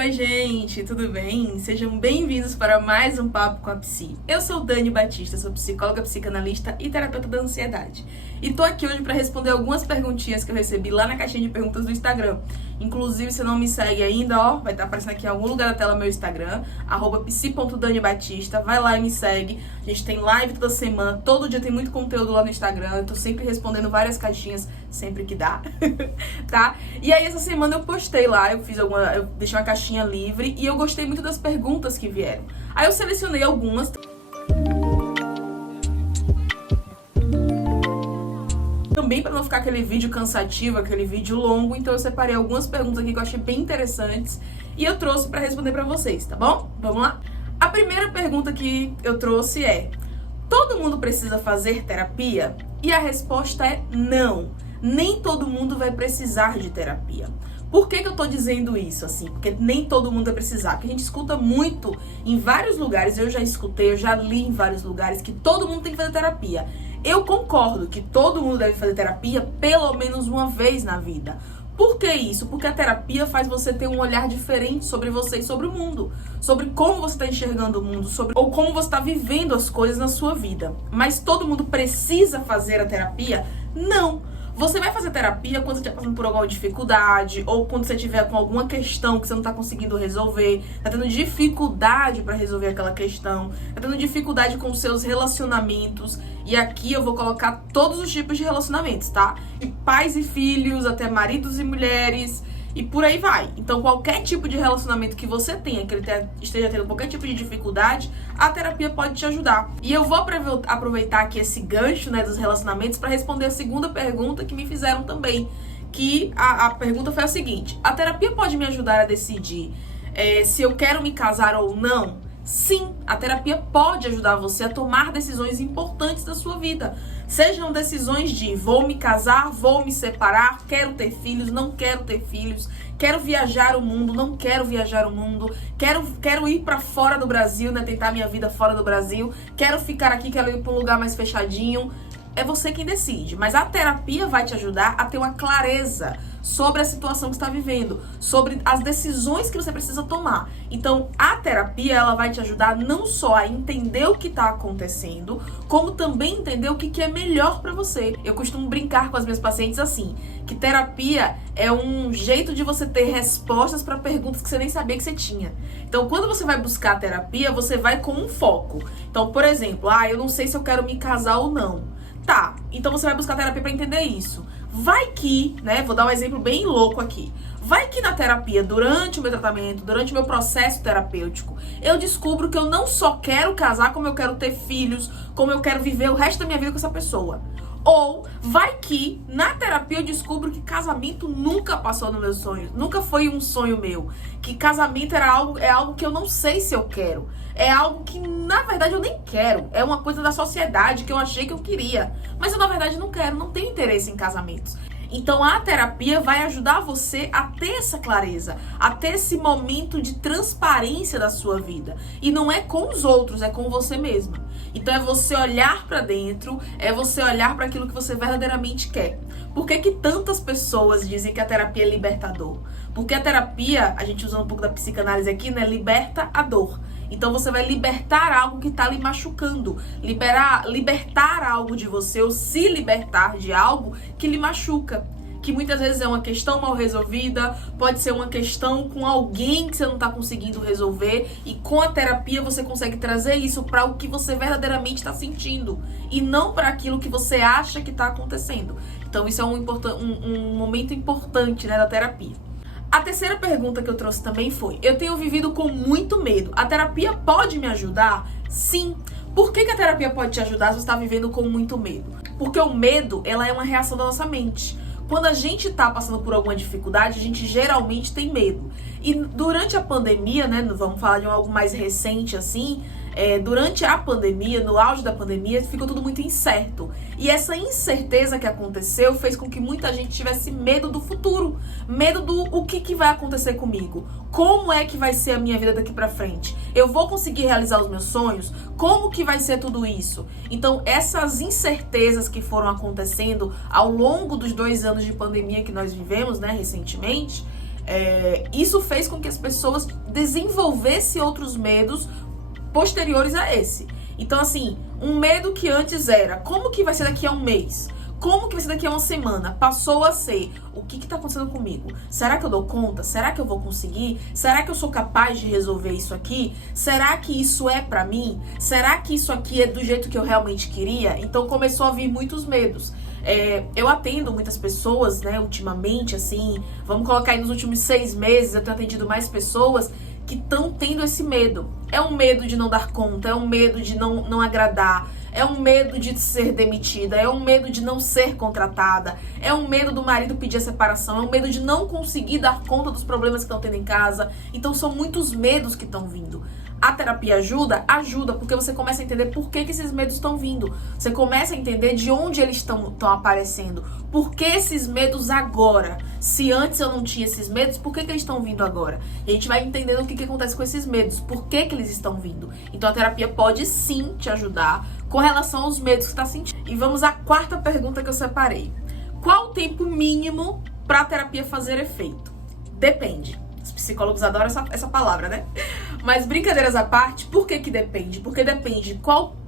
Oi, gente, tudo bem? Sejam bem-vindos para mais um Papo com a Psi. Eu sou Dani Batista, sou psicóloga, psicanalista e terapeuta da ansiedade. E tô aqui hoje para responder algumas perguntinhas que eu recebi lá na caixinha de perguntas do Instagram. Inclusive, se não me segue ainda, vai estar aparecendo aqui em algum lugar da tela meu Instagram, @psi.danibatista, vai lá e me segue. A gente tem live toda semana, todo dia tem muito conteúdo lá no Instagram, eu tô sempre respondendo várias caixinhas, sempre que dá, tá? E aí, essa semana eu postei lá, eu deixei uma caixinha livre e eu gostei muito das perguntas que vieram. Aí eu selecionei algumas. Também para não ficar aquele vídeo cansativo, aquele vídeo longo, então eu separei algumas perguntas aqui que eu achei bem interessantes e eu trouxe para responder para vocês, tá bom? Vamos lá? A primeira pergunta que eu trouxe é: todo mundo precisa fazer terapia? E a resposta é não. Nem todo mundo vai precisar de terapia. Por que eu tô dizendo isso, assim? Porque nem todo mundo vai precisar. Porque a gente escuta muito em vários lugares, eu já escutei, eu já li em vários lugares que todo mundo tem que fazer terapia. Eu concordo que todo mundo deve fazer terapia pelo menos uma vez na vida. Por que isso? Porque a terapia faz você ter um olhar diferente sobre você e sobre o mundo. Sobre como você está enxergando o mundo, ou como você está vivendo as coisas na sua vida. Mas todo mundo precisa fazer a terapia? Não. Você vai fazer terapia quando você estiver passando por alguma dificuldade, ou quando você estiver com alguma questão que você não está conseguindo resolver, tá tendo dificuldade para resolver aquela questão, tá tendo dificuldade com os seus relacionamentos. E aqui eu vou colocar todos os tipos de relacionamentos, tá? De pais e filhos, até maridos e mulheres, e por aí vai. Então, qualquer tipo de relacionamento que você tenha, que ele esteja tendo qualquer tipo de dificuldade, a terapia pode te ajudar. E eu vou aproveitar aqui esse gancho, né, dos relacionamentos para responder a segunda pergunta que me fizeram também. Que a pergunta foi a seguinte: a terapia pode me ajudar a decidir se eu quero me casar ou não? Sim, a terapia pode ajudar você a tomar decisões importantes da sua vida. Sejam decisões de vou me casar, vou me separar, quero ter filhos, não quero ter filhos, quero viajar o mundo, não quero viajar o mundo, quero ir para fora do Brasil, né, tentar minha vida fora do Brasil, quero ficar aqui, quero ir para um lugar mais fechadinho. É você quem decide, mas a terapia vai te ajudar a ter uma clareza sobre a situação que você está vivendo, sobre as decisões que você precisa tomar. Então, a terapia, ela vai te ajudar não só a entender o que está acontecendo, como também entender o que é melhor para você. Eu costumo brincar com as minhas pacientes assim, que terapia é um jeito de você ter respostas para perguntas que você nem sabia que você tinha. Então, quando você vai buscar a terapia, você vai com um foco. Então, por exemplo, eu não sei se eu quero me casar ou não. Tá, então você vai buscar terapia pra entender isso. Vai que, né, vou dar um exemplo bem louco aqui. Vai que na terapia, durante o meu tratamento, durante o meu processo terapêutico, eu descubro que eu não só quero casar, como eu quero ter filhos, como eu quero viver o resto da minha vida com essa pessoa. Ou vai que na terapia eu descubro que casamento nunca passou nos meus sonhos, nunca foi um sonho meu, que casamento é algo que eu não sei se eu quero, é algo que na verdade eu nem quero, é uma coisa da sociedade que eu achei que eu queria, mas eu na verdade não quero, não tenho interesse em casamentos. Então a terapia vai ajudar você a ter essa clareza, a ter esse momento de transparência da sua vida. E não é com os outros, é com você mesma. Então é você olhar pra dentro, é você olhar para aquilo que você verdadeiramente quer. Por que que tantas pessoas dizem que a terapia é libertador? Porque a terapia, a gente usando um pouco da psicanálise aqui, né, liberta a dor. Então você vai libertar algo que está lhe machucando, libertar algo de você, ou se libertar de algo que lhe machuca. Que muitas vezes é uma questão mal resolvida, pode ser uma questão com alguém que você não está conseguindo resolver, e com a terapia você consegue trazer isso para o que você verdadeiramente está sentindo, e não para aquilo que você acha que está acontecendo. Então isso é um momento importante, né, da terapia. A terceira pergunta que eu trouxe também foi: eu tenho vivido com muito medo. A terapia pode me ajudar? Sim. Por que a terapia pode te ajudar se você está vivendo com muito medo? Porque o medo, ela é uma reação da nossa mente. Quando a gente está passando por alguma dificuldade, a gente geralmente tem medo. E durante a pandemia, né, vamos falar de algo mais recente assim, durante a pandemia, no auge da pandemia, ficou tudo muito incerto. E essa incerteza que aconteceu fez com que muita gente tivesse medo do futuro. Medo do o que vai acontecer comigo. Como é que vai ser a minha vida daqui pra frente? Eu vou conseguir realizar os meus sonhos? Como que vai ser tudo isso? Então, essas incertezas que foram acontecendo ao longo dos 2 anos de pandemia que nós vivemos, né, recentemente, Isso fez com que as pessoas desenvolvessem outros medos posteriores a esse. Então, assim, um medo que antes era, como que vai ser daqui a um mês? Como que vai ser daqui a uma semana? Passou a ser, o que tá acontecendo comigo? Será que eu dou conta? Será que eu vou conseguir? Será que eu sou capaz de resolver isso aqui? Será que isso é pra mim? Será que isso aqui é do jeito que eu realmente queria? Então começou a vir muitos medos. Eu atendo muitas pessoas, né, ultimamente, assim, vamos colocar aí nos últimos 6 meses, eu tenho atendido mais pessoas que estão tendo esse medo. É um medo de não dar conta, é um medo de não agradar, é um medo de ser demitida, é um medo de não ser contratada, é um medo do marido pedir a separação, é um medo de não conseguir dar conta dos problemas que estão tendo em casa. Então são muitos medos que estão vindo. A terapia ajuda? Ajuda, porque você começa a entender por que esses medos estão vindo. Você começa a entender de onde eles estão aparecendo. Por que esses medos agora? Se antes eu não tinha esses medos, por que eles estão vindo agora? E a gente vai entendendo o que acontece com esses medos, por que eles estão vindo. Então a terapia pode sim te ajudar com relação aos medos que você está sentindo. E vamos à quarta pergunta que eu separei. Qual o tempo mínimo para a terapia fazer efeito? Depende. Os psicólogos adoram essa palavra, né? Mas brincadeiras à parte, por que depende? Porque depende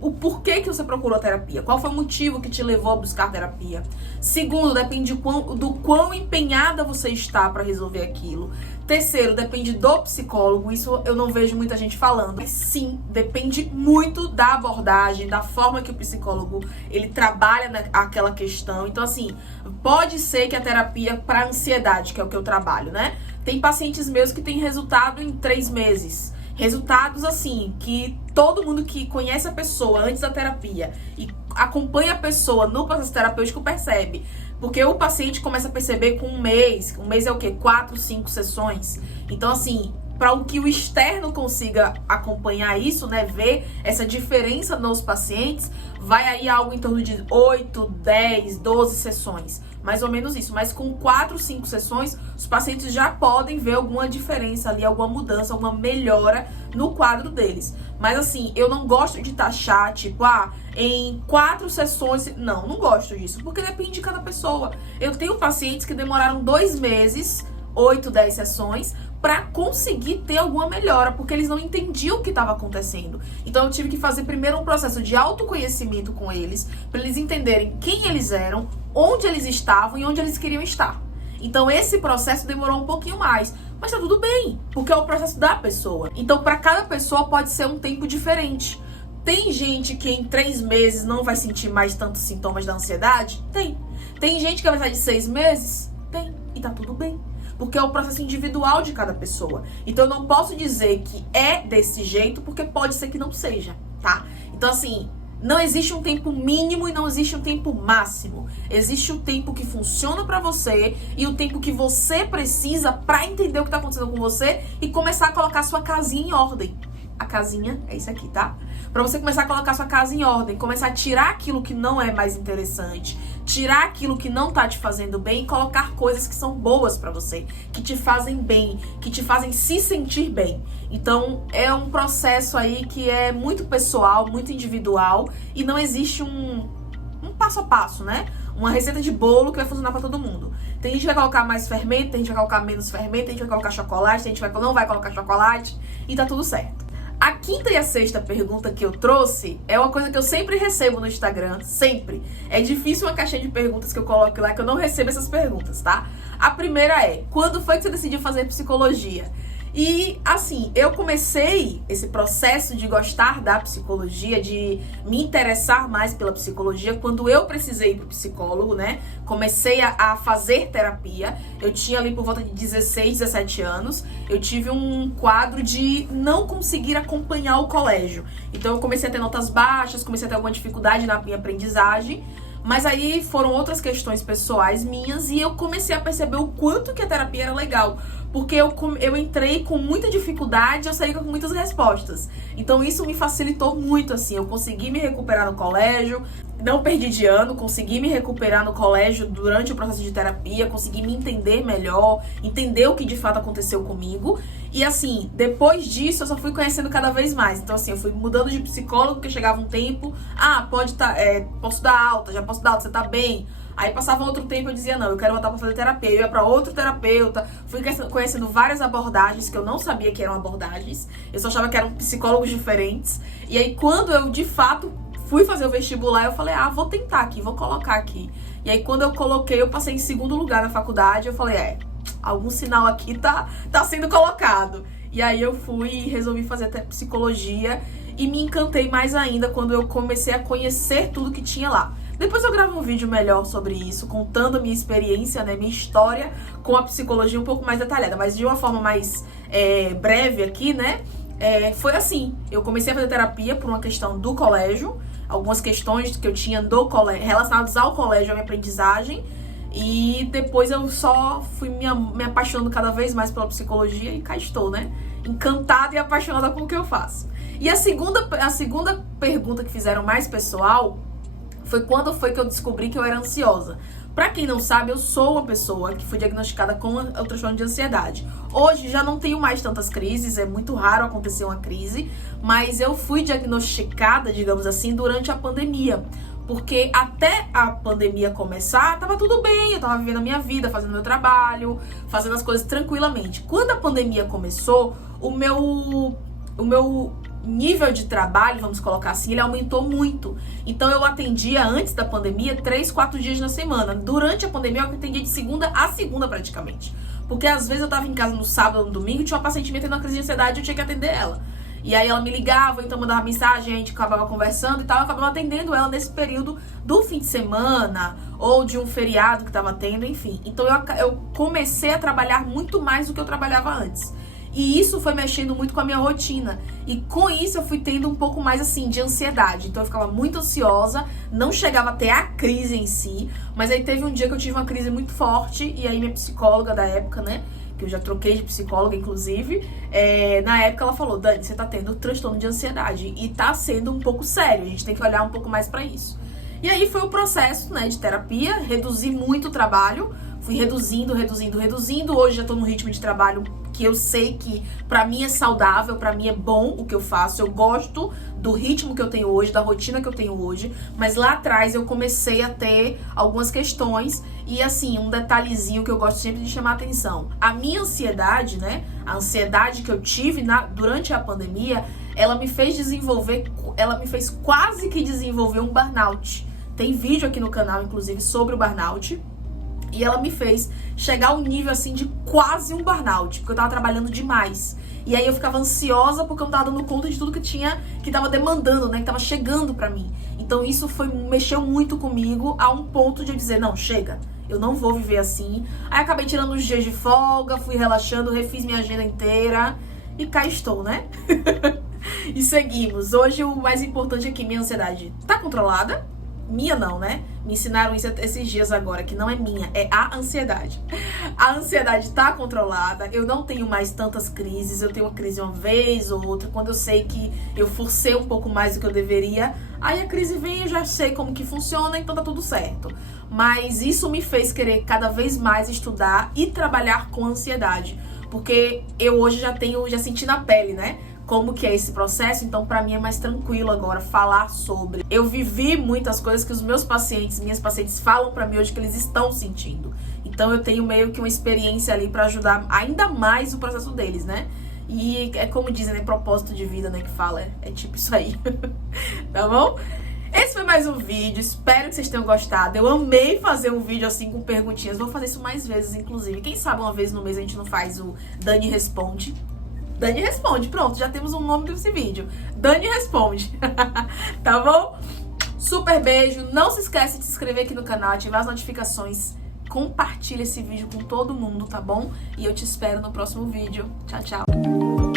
o porquê que você procurou a terapia. Qual foi o motivo que te levou a buscar terapia? Segundo, depende do quão empenhada você está para resolver aquilo. Terceiro, depende do psicólogo. Isso eu não vejo muita gente falando. Mas sim, depende muito da abordagem, da forma que o psicólogo ele trabalha aquela questão. Então, assim, pode ser que a terapia para ansiedade, que é o que eu trabalho, né? Tem pacientes meus que têm resultado em 3 meses. Resultados, assim, que todo mundo que conhece a pessoa antes da terapia e acompanha a pessoa no processo terapêutico percebe. Porque o paciente começa a perceber com um mês. Um mês é o quê? 4, 5 sessões. Então, assim, para o que o externo consiga acompanhar isso, né, ver essa diferença nos pacientes, vai aí algo em torno de 8, 10, 12 sessões. Mais ou menos isso. Mas com 4, 5 sessões, os pacientes já podem ver alguma diferença ali, alguma mudança, alguma melhora no quadro deles. Mas assim, eu não gosto de taxar, tipo, em 4 sessões... Não gosto disso, porque depende de cada pessoa. Eu tenho pacientes que demoraram 2 meses, 8, 10 sessões, para conseguir ter alguma melhora, porque eles não entendiam o que estava acontecendo. Então eu tive que fazer primeiro um processo de autoconhecimento com eles, para eles entenderem quem eles eram, onde eles estavam e onde eles queriam estar. Então esse processo demorou um pouquinho mais, mas tá tudo bem, porque é o processo da pessoa. Então para cada pessoa pode ser um tempo diferente. Tem gente que em 3 meses não vai sentir mais tantos sintomas da ansiedade? Tem. Tem gente que vai precisar de 6 meses? Tem. E tá tudo bem. Porque é o processo individual de cada pessoa. Então eu não posso dizer que é desse jeito, porque pode ser que não seja, tá? Então assim, não existe um tempo mínimo e não existe um tempo máximo. Existe o tempo que funciona pra você e o tempo que você precisa pra entender o que tá acontecendo com você e começar a colocar sua casinha em ordem. A casinha é isso aqui, tá? Pra você começar a colocar sua casa em ordem, começar a tirar aquilo que não é mais interessante, tirar aquilo que não tá te fazendo bem e colocar coisas que são boas pra você, que te fazem bem, que te fazem se sentir bem. Então, é um processo aí que é muito pessoal, muito individual e não existe um passo a passo, né? Uma receita de bolo que vai funcionar pra todo mundo. Tem gente que vai colocar mais fermento, tem gente que vai colocar menos fermento, tem gente que vai colocar chocolate, tem gente que não vai colocar chocolate e tá tudo certo. A quinta e a sexta pergunta que eu trouxe é uma coisa que eu sempre recebo no Instagram, sempre. É difícil uma caixinha de perguntas que eu coloque lá que eu não recebo essas perguntas, tá? A primeira é, quando foi que você decidiu fazer psicologia? E, assim, eu comecei esse processo de gostar da psicologia, de me interessar mais pela psicologia, quando eu precisei ir pro psicólogo, né? Comecei a fazer terapia. Eu tinha ali por volta de 16, 17 anos. Eu tive um quadro de não conseguir acompanhar o colégio. Então, eu comecei a ter notas baixas, comecei a ter alguma dificuldade na minha aprendizagem. Mas aí foram outras questões pessoais minhas e eu comecei a perceber o quanto que a terapia era legal. Porque eu entrei com muita dificuldade e eu saí com muitas respostas. Então isso me facilitou muito, assim. Eu consegui me recuperar no colégio, não perdi de ano, consegui me recuperar no colégio durante o processo de terapia, consegui me entender melhor, entender o que de fato aconteceu comigo. E assim, depois disso eu só fui conhecendo cada vez mais. Então assim, eu fui mudando de psicólogo, porque chegava um tempo, posso dar alta, já posso dar alta, você tá bem. Aí passava outro tempo, eu dizia, não, eu quero voltar pra fazer terapia. Eu ia pra outro terapeuta, fui conhecendo várias abordagens que eu não sabia que eram abordagens. Eu só achava que eram psicólogos diferentes. E aí, quando eu, de fato, fui fazer o vestibular, eu falei, vou tentar aqui, vou colocar aqui. E aí, quando eu coloquei, eu passei em segundo lugar na faculdade. Eu falei, algum sinal aqui tá sendo colocado. E aí, eu fui e resolvi fazer até psicologia. E me encantei mais ainda quando eu comecei a conhecer tudo que tinha lá. Depois eu gravo um vídeo melhor sobre isso, contando a minha experiência, né, minha história com a psicologia um pouco mais detalhada. Mas de uma forma mais breve aqui, né, foi assim. Eu comecei a fazer terapia por uma questão do colégio, algumas questões que eu tinha do colégio, relacionadas ao colégio, à minha aprendizagem. E depois eu só fui me apaixonando cada vez mais pela psicologia e cá estou, né, encantada e apaixonada com o que eu faço. E a segunda pergunta que fizeram mais pessoal foi quando foi que eu descobri que eu era ansiosa. Pra quem não sabe, eu sou uma pessoa que foi diagnosticada com o transtorno de ansiedade. Hoje já não tenho mais tantas crises, é muito raro acontecer uma crise, mas eu fui diagnosticada, digamos assim, durante a pandemia. Porque até a pandemia começar, tava tudo bem, eu tava vivendo a minha vida, fazendo meu trabalho, fazendo as coisas tranquilamente. Quando a pandemia começou, o meu nível de trabalho, vamos colocar assim, ele aumentou muito. Então eu atendia antes da pandemia 3, 4 dias na semana. Durante a pandemia eu atendia de segunda a segunda praticamente. Porque às vezes eu tava em casa no sábado ou no domingo e tinha uma paciente minha tendo uma crise de ansiedade e eu tinha que atender ela. E aí ela me ligava, então mandava mensagem, a gente acabava conversando e tal, eu acabava atendendo ela nesse período do fim de semana ou de um feriado que tava tendo, enfim. Então eu comecei a trabalhar muito mais do que eu trabalhava antes. E isso foi mexendo muito com a minha rotina. E com isso eu fui tendo um pouco mais assim de ansiedade. Então eu ficava muito ansiosa, não chegava até a crise em si. Mas aí teve um dia que eu tive uma crise muito forte. E aí minha psicóloga da época, né, que eu já troquei de psicóloga inclusive, na época ela falou, Dani, você tá tendo transtorno de ansiedade. E tá sendo um pouco sério, a gente tem que olhar um pouco mais pra isso. E aí foi o processo, né, de terapia, reduzi muito o trabalho. Fui reduzindo. Hoje já tô num ritmo de trabalho que eu sei que pra mim é saudável, pra mim é bom o que eu faço. Eu gosto do ritmo que eu tenho hoje, da rotina que eu tenho hoje. Mas lá atrás eu comecei a ter algumas questões. E assim, um detalhezinho que eu gosto sempre de chamar a atenção. A minha ansiedade, né? A ansiedade que eu tive durante a pandemia, ela me fez quase que desenvolver um burnout. Tem vídeo aqui no canal, inclusive, sobre o burnout. E ela me fez chegar a um nível, assim, de quase um burnout. Porque eu tava trabalhando demais. E aí eu ficava ansiosa porque eu não tava dando conta de tudo que tava demandando, né? Que tava chegando pra mim. Então isso mexeu muito comigo a um ponto de eu dizer, não, chega. Eu não vou viver assim. Aí acabei tirando uns dias de folga, fui relaxando, refiz minha agenda inteira. E cá estou, né? E seguimos. Hoje o mais importante é que minha ansiedade tá controlada. Minha não, né? Me ensinaram isso esses dias agora, que não é minha, é a ansiedade. A ansiedade tá controlada, eu não tenho mais tantas crises, eu tenho uma crise uma vez ou outra, quando eu sei que eu forcei um pouco mais do que eu deveria, aí a crise vem, eu já sei como que funciona, então tá tudo certo. Mas isso me fez querer cada vez mais estudar e trabalhar com ansiedade, porque eu hoje já senti na pele, né? Como que é esse processo, então pra mim é mais tranquilo agora falar sobre. Eu vivi muitas coisas que os minhas pacientes falam pra mim hoje que eles estão sentindo. Então eu tenho meio que uma experiência ali pra ajudar ainda mais o processo deles, né? E é como dizem, né? Propósito de vida, né? Que fala, é tipo isso aí. Tá bom? Esse foi mais um vídeo, espero que vocês tenham gostado. Eu amei fazer um vídeo assim com perguntinhas. Vou fazer isso mais vezes, inclusive. Quem sabe uma vez no mês a gente não faz o Dani Responde. Dani Responde, pronto, já temos um nome desse vídeo. Dani Responde. Tá bom? Super beijo. Não se esquece de se inscrever aqui no canal, ativar as notificações. Compartilha esse vídeo com todo mundo, tá bom? E eu te espero no próximo vídeo. Tchau, tchau.